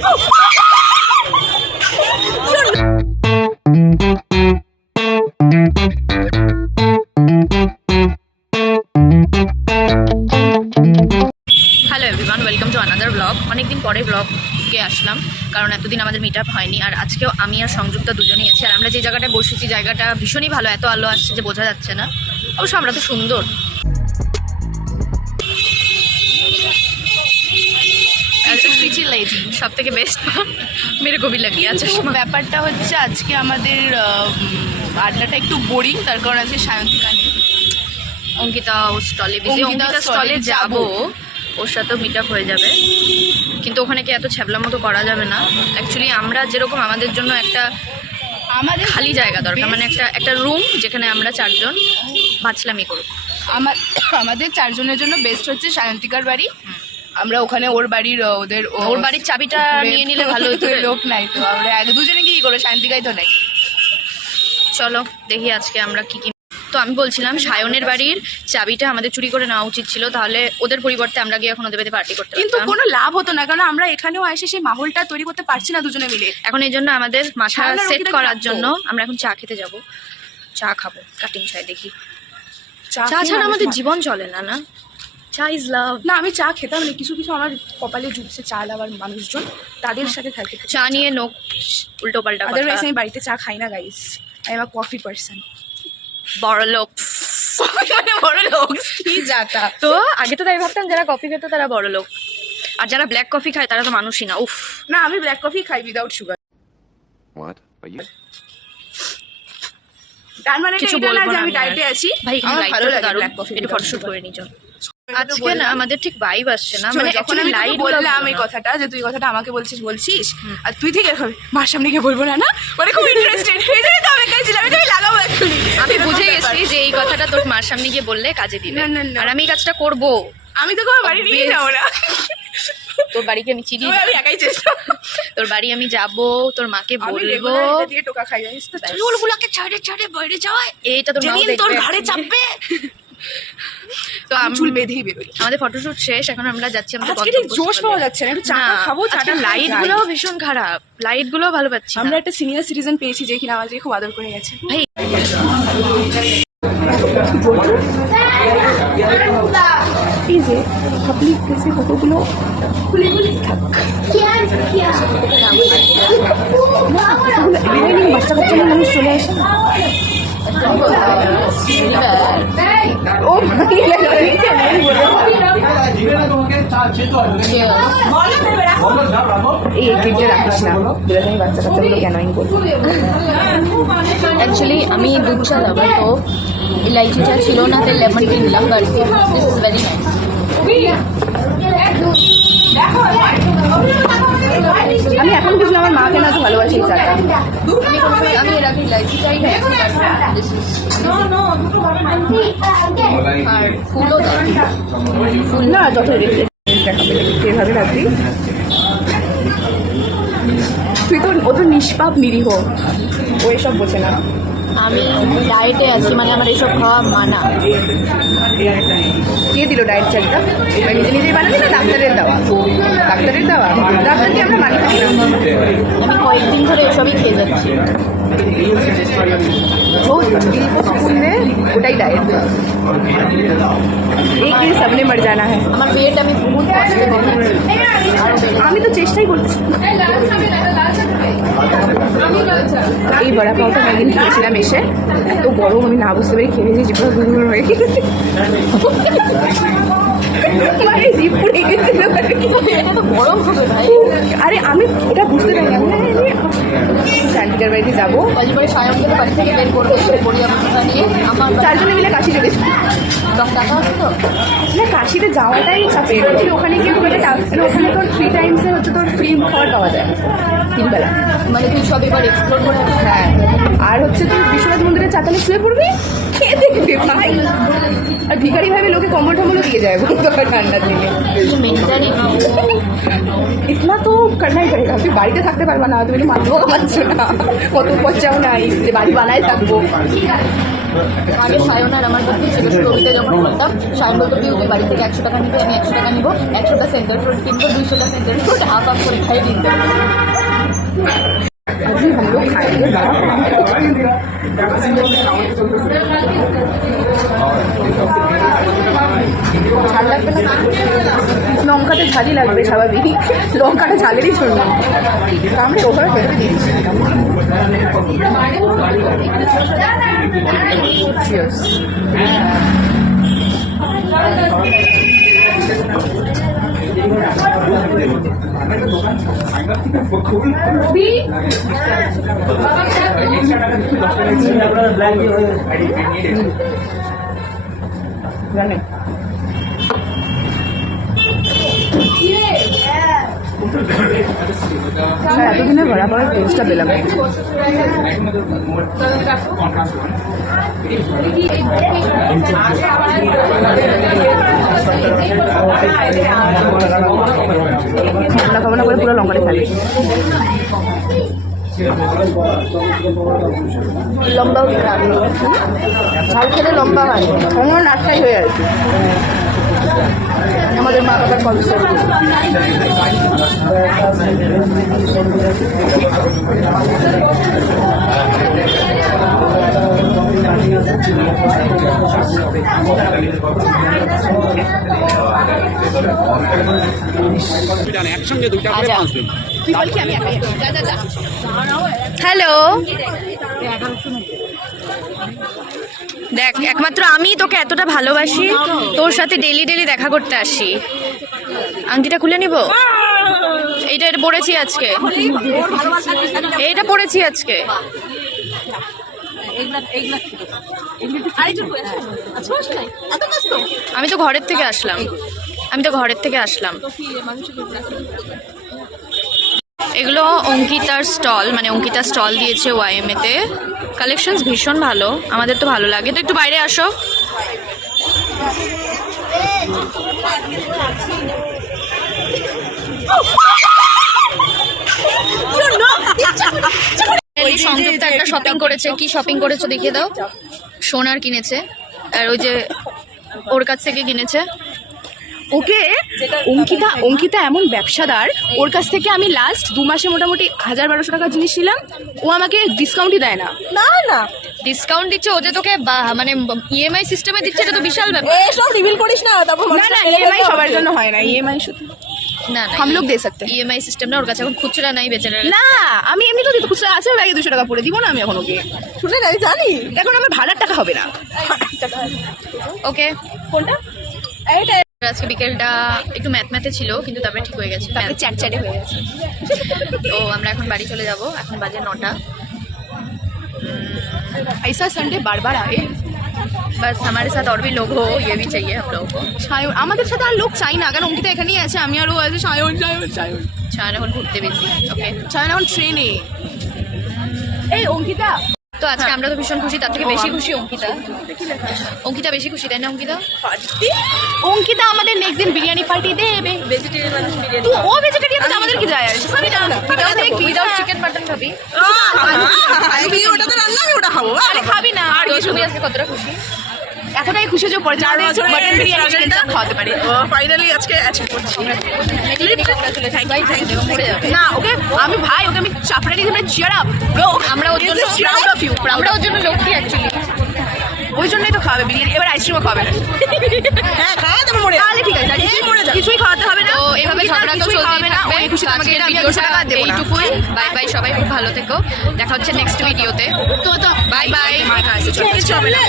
Hello everyone, welcome to another blog. অনেকদিন পরে ব্লগে আসলাম, কারণ এতদিন আমাদের মিট আপ হয়নি। আর আজকেও আমি আর সংযুক্তা দুজনেই আছি। আর আমরা যে জায়গাটায় বসেছি জায়গাটা ভীষণই ভালো, এত আলো আসছে যে বোঝা যাচ্ছে না। অবশ্য আমরা তো সুন্দর। সব থেকে বেস্ট মেরে কবি লাগিয়ে আছে। ব্যাপারটা হচ্ছে আজকে আমাদের আড্ডাটা একটু বোরিং, তার কারণ আজকে সায়ন্তিকা নেই। অঙ্কিতা স্টলে বিজি, অঙ্কিতা স্টলে যাবো, ওর সাথেও মিট আপ হয়ে যাবে। কিন্তু ওখানে কি এত ছ্যাবলা মতো করা যাবে না। অ্যাকচুয়ালি আমরা যেরকম আমাদের জন্য একটা আমাদের খালি জায়গা দরকার, মানে একটা রুম যেখানে আমরা চারজন বাঁচলামই করব। আমাদের চারজনের জন্য বেস্ট হচ্ছে সায়ন্তিকার বাড়ি। আমরা ওখানে ওর বাড়ির ওর বাড়ির চাবিটা নিয়ে নিলে ভালো হতো। লোক নাই তো, আমরা দুজনে কি করবো, সায়ন্তিকাই তো নেই। চলো দেখি আজকে আমরা কি কি। তো আমি বলছিলাম সায়নের বাড়ির চাবিটা আমাদের চুরি করে নেওয়া উচিত ছিল, তাহলে ওদের পরিবর্তে আমরা গিয়ে এখন ওদের বাড়িতে পার্টি করতে কিন্তু কোনো লাভ হতো না, কারণ আমরা এখানেও এসে সেই মাহলটা তৈরি করতে পারছি না দুজনে মিলে। এখন এই জন্য আমাদের মাথা সেট করার জন্য আমরা এখন চা খেতে যাব। চা খাবো, কাটিং চায়। দেখি চা ছাড়া আমাদের জীবন চলে না। না, চা ইজ লাভ। না, আমি চা খেতাম না, কিছু কিছু আমার কপালে জুটছে চা লাভার মানুষজন, তাদের সাথে থাকি। চা নিয়ে নোক উল্টো পাল্টা। আদারওয়াইজ আমি বাড়িতে চা খাই না guys, I am a coffee person. বড় লোক মানে বড় লোক কি জাতা। তো আগে তো তাই ভাবতাম যারা কফি খেতো তারা বড় লোক, আর যারা ব্ল্যাক কফি খায় তারা তো মানুষই না। উফ না, আমি ব্ল্যাক কফি খাই উইদাউট সুগার। তার মানে কিছু এটা না বলবো যে না আমি আমি ডায়েটে আছি। ভাই, আমার ভালো লাগে দারুণ। ব্ল্যাক কফি, একটু ফটোশুট করে নিই। আজকে না আমাদের ঠিক ভাইব আসছে না, মানে মানে যখন যখন আমি লাইট বললাম এই কথাটা, যে তুই কথাটা আমাকে বলছিস আর তুই ঠিক আছে মার সামনে গিয়ে বলবো না, না মানে খুব ইন্টারেস্টেড এই জন্য তো আমি কাজছিলাম, আমি লাগাবো এক্ষুনি। আমি বুঝে গেছি যে এই কথাটা তোর মার সামনে গিয়ে বললে কাজে দিবে, আর আমি এই কাজটা করব। আমি তো কোনো বাড়ি নিয়ে যাবো না, তোর বাড়িকে আমি চিনি, আমি একাই চেষ্টা। তোর বাড়ি আমি যাব, তোর মাকে বলবো। দিয়ে টোকা খাই জানিস তো, চুলগুলোকে ছাড়ে ছাড়ে বাইরে যাওয়ায়, এইটা তোর মা তোর ঘাড়ে চাপবে। তো আমি চুল বেঁধেই বেরোই। আমাদের ফটোশুট শেষ, এখন আমরা যাচ্ছি আমাদের আজকে ঠিক জোশ পাওয়া যাচ্ছে না, একটু চা খাবো। চাটা লাইট গুলোও ভীষণ খারাপ, লাইট গুলোও ভালো পাচ্ছি না। আমরা একটা সিনিয়র সিটিজেন পেয়েছি যে কিনা আমাদের খুব আদর করে গেছে। ভাই এই যে পাবলিক প্লেসে কতগুলো বাচ্চা কাচ্চা মানুষ চলে আসে। ও এই ক্লিপটা রাখিস না, আমি বাচ্চা কাচ্চাগুলো কেন করবো। অ্যাকচুয়ালি আমি দুধ চা দাবো, তো ইলাইচি চা ছিল না, তাই লেমন টি নিলাম, but this is very nice. আমি এখন বুঝলাম আমার মাকে না তো ভালোবাসি এই চাটা। আমি এর আগে ইলাইচি চাই না, আর ফুলও ফুল না যত রেখে এভাবে রাখবি। তুই তো ও তো নিষ্পাপ নিরীহ, ও এসব বোঝে না। আমি ডায়েটে আছি, মানে আমার এইসব খাওয়া মানা। কে দিল ডায়েট চালটা? এটা নিজে নিজেই বানাবি না ডাক্তারের দেওয়া? ডাক্তারের দেওয়া, ডাক্তারকে আমরা মানি থাকি না। আমি কয়েকদিন ধরে এসবই খেয়ে যাচ্ছি। ওটাই ডায়েট। এই কি সামনে মর জানা হ্যাঁ। আমার পেট আমি বহুত কষ্টে কমেছি, আমি তো চেষ্টাই করছি। এই বড়া পাওয়াটা আমি একদিন খেয়েছিলাম এসে, এত গরম আমি না বুঝতে পারি খেয়ে গেছি, জিপটা গুড়গুড় হয়ে গেছে। মানে জিপ পুড়ে গেছিল। গরম হবে ভাই। আরে আমি এটা বুঝতে পারি না, শান্তিকার বাড়িতে যাবো, তারপরে সায়নকে বাড়ি থেকে বের করবে, বড়িয়া মাথা নিয়ে আমার চারজনে মিলে কাশি চলে এসেছি। টাকা আছে তো না, কাশিতে যাওয়াটাই চাপের। ওখানে কিন্তু ওখানে তোর 3 টাইমসে হচ্ছে তোর ফ্রি খাবার পাওয়া যায় 3 বেলা। মানে তুই সব এবার এক্সপ্লোর করে। হ্যাঁ, আর হচ্ছে তুই বিশ্বনাথ মন্দিরে চাতালে শুয়ে পড়বি, খেয়ে দেখবি ভাই। আর ভিখারি ভাবে লোকে কম্বল টম্বলও দিয়ে যায় ঠান্ডার দিনে। ইতনা তো করনাই পড়েগা, তুই বাড়িতে থাকতে পারবা না, তুমি মাছও খাচ্ছ না, কত পচাও নাই যে বাড়ি বানায় থাকবো। আগে সায়ন আর আমার কাছে ছিল শুরুতে যখন করতাম, সায়ন বলতো বিউটি বাড়ি থেকে 100 টাকা নিতে, আমি 100 টাকা নিব, 100টা সেন্টার ফ্রুট কিনবো, 200টা সেন্টার ফ্রুট হাফ হাফ করে খাই দিতে। अभी हम लोग खाएंगे ঝাল লাগবে না? লঙ্কাতে ঝালই লাগবে স্বাভাবিক, লঙ্কাটা ঝালেরই জন্য আমরা ওভাবে ভেতরে দিয়েছি। জানেন এতদিনে বরাবর টেস্টটা পেলাম। খাবো না করে পুরো লঙ্কাটা খালি লম্বা ঝাল খেলে লম্বা হয়, আমার নাটটাই হয়ে আছে আমাদের মা বাবার কনসেপ্ট। একসঙ্গে দুইটা করে পাঁচ দিন। তুই বল কি আমি একাই আছি? হ্যালো, দেখ একমাত্র আমি তোকে এতটা ভালোবাসি, তোর সাথে ডেলি ডেলি দেখা করতে আসি। আংটিটা খুলে নিব? এইটা পড়েছি আজকে, এইটা পড়েছি আজকে। আমি তো ঘরের থেকে আসলাম, এগুলো অঙ্কিতার স্টল, মানে অঙ্কিতা স্টল দিয়েছে ওয়াইএমএ তে। কালেকশনস ভীষণ ভালো, আমাদের তো ভালো লাগে। তো একটু বাইরে আসো। সংযুক্তা একটা শপিং করেছে। কি শপিং করেছো দেখিয়ে দাও। সোনার কিনেছে, আর ওই যে ওর কাছ থেকে কিনেছে। ওকে অঙ্কিতা এমন ব্যবসাদার, ওর কাছ থেকে আমি লাস্ট 2 মাসে মোটামুটি 1000-1200 টাকা জিনিস নিলাম, ও আমাকে ডিসকাউন্টই দেয় না। না ডিসকাউন্ট দিচ্ছে ও, যে তোকে মানে ইএমআই সিস্টেমে দিচ্ছে, এটা তো বিশাল ব্যাপার। এসব রিভিল করিস না। তারপর না ইএমআই সবার জন্য হয় না, ইএমআই শুধু না हम लोग दे सकते हैं। ইএমআই সিস্টেম না, ওর কাছে এখন খুচরা নাই, বেচারা। না আমি এমনি তো খুচরা আছে, ব্যাগে 200 টাকা পরে দিব না আমি এখন ওকে। শুনে না জানি এখন আমার ভাড়ার টাকা হবে না। ওকে, কোনটা? এইটা আজকে বিকেলটা একটু ম্যাথে ছিল, কিন্তু তারপরে ঠিক হয়ে গেছে, তাকে চ্যাটচ্যাটে হয়ে গেছে। তো আমরা এখন বাড়ি চলে যাব। এখন বাজে 9টা। ऐसा संडे बार-बार आए। बस हमारे साथ और भी लोग हो, ये भी चाहिए हम लोगों को। সায়ন আমাদের সাথে আর লোক চাই না, কারণ অঙ্কিতা এখানেই আছে, আমি আর ও আছে। সায়ন সায়ন এখন ঘুরতে বেশি। ওকে, সায়ন এখন ট্রেনে। এই অঙ্কিতা, তো আজকে আমরা তো ভীষণ খুশি, তার থেকে বেশি খুশি অঙ্কিতা বেশি খুশি, তাই না অঙ্কিতা? অঙ্কিতা আমাদের নেক্সট দিন বিরিয়ানি পার্টি দেবে। ভেজিটেরিয়ান মানুষ বিরিয়ানি, তো ও ভেজিটেরিয়ান, তো আমাদের কি যায় আসে? খাবি না উইদাউট চিকেন মাটন খাবি? ওটা তো রান্না, আমি ওটা খাবো। আরে খাবি না। আর তো তুমি আজকে কতটা খুশি? এতটাই খুশি যে পরে 4 বছর মটন বিরিয়ানি চিকেন সব খাওয়াতে পারি। ফাইনালি আজকে অ্যাচিভ করছি। না ওকে আমি ভাই, ওকে আমি চাপড়ে দিয়ে চিয়ার আপ ব্রো। আমরা ওর জন্য লক্ষ্মী অ্যাকচুয়ালি, ওই জন্যই তো খাওয়াবে বিরিয়ানি। এবার আইসক্রিমও খাওয়াবে না। হ্যাঁ খাওয়া তুমি মরে তাহলে ঠিক আছে, কিছুই খাওয়াতে হবে না। তো এভাবে ঝগড়া তো কিছুই চলতেই খাওয়াবে না। থাকবে। ওই খুশি আমাকে আজকের আমি ভিডিওটা 200 টাকা দেবো না। এইটুকুই। বাই বাই, সবাই খুব ভালো থেকো। দেখা হচ্ছে নেক্সট ভিডিওতে। তো বাই বাই। মার কাছে কিছু হবে না।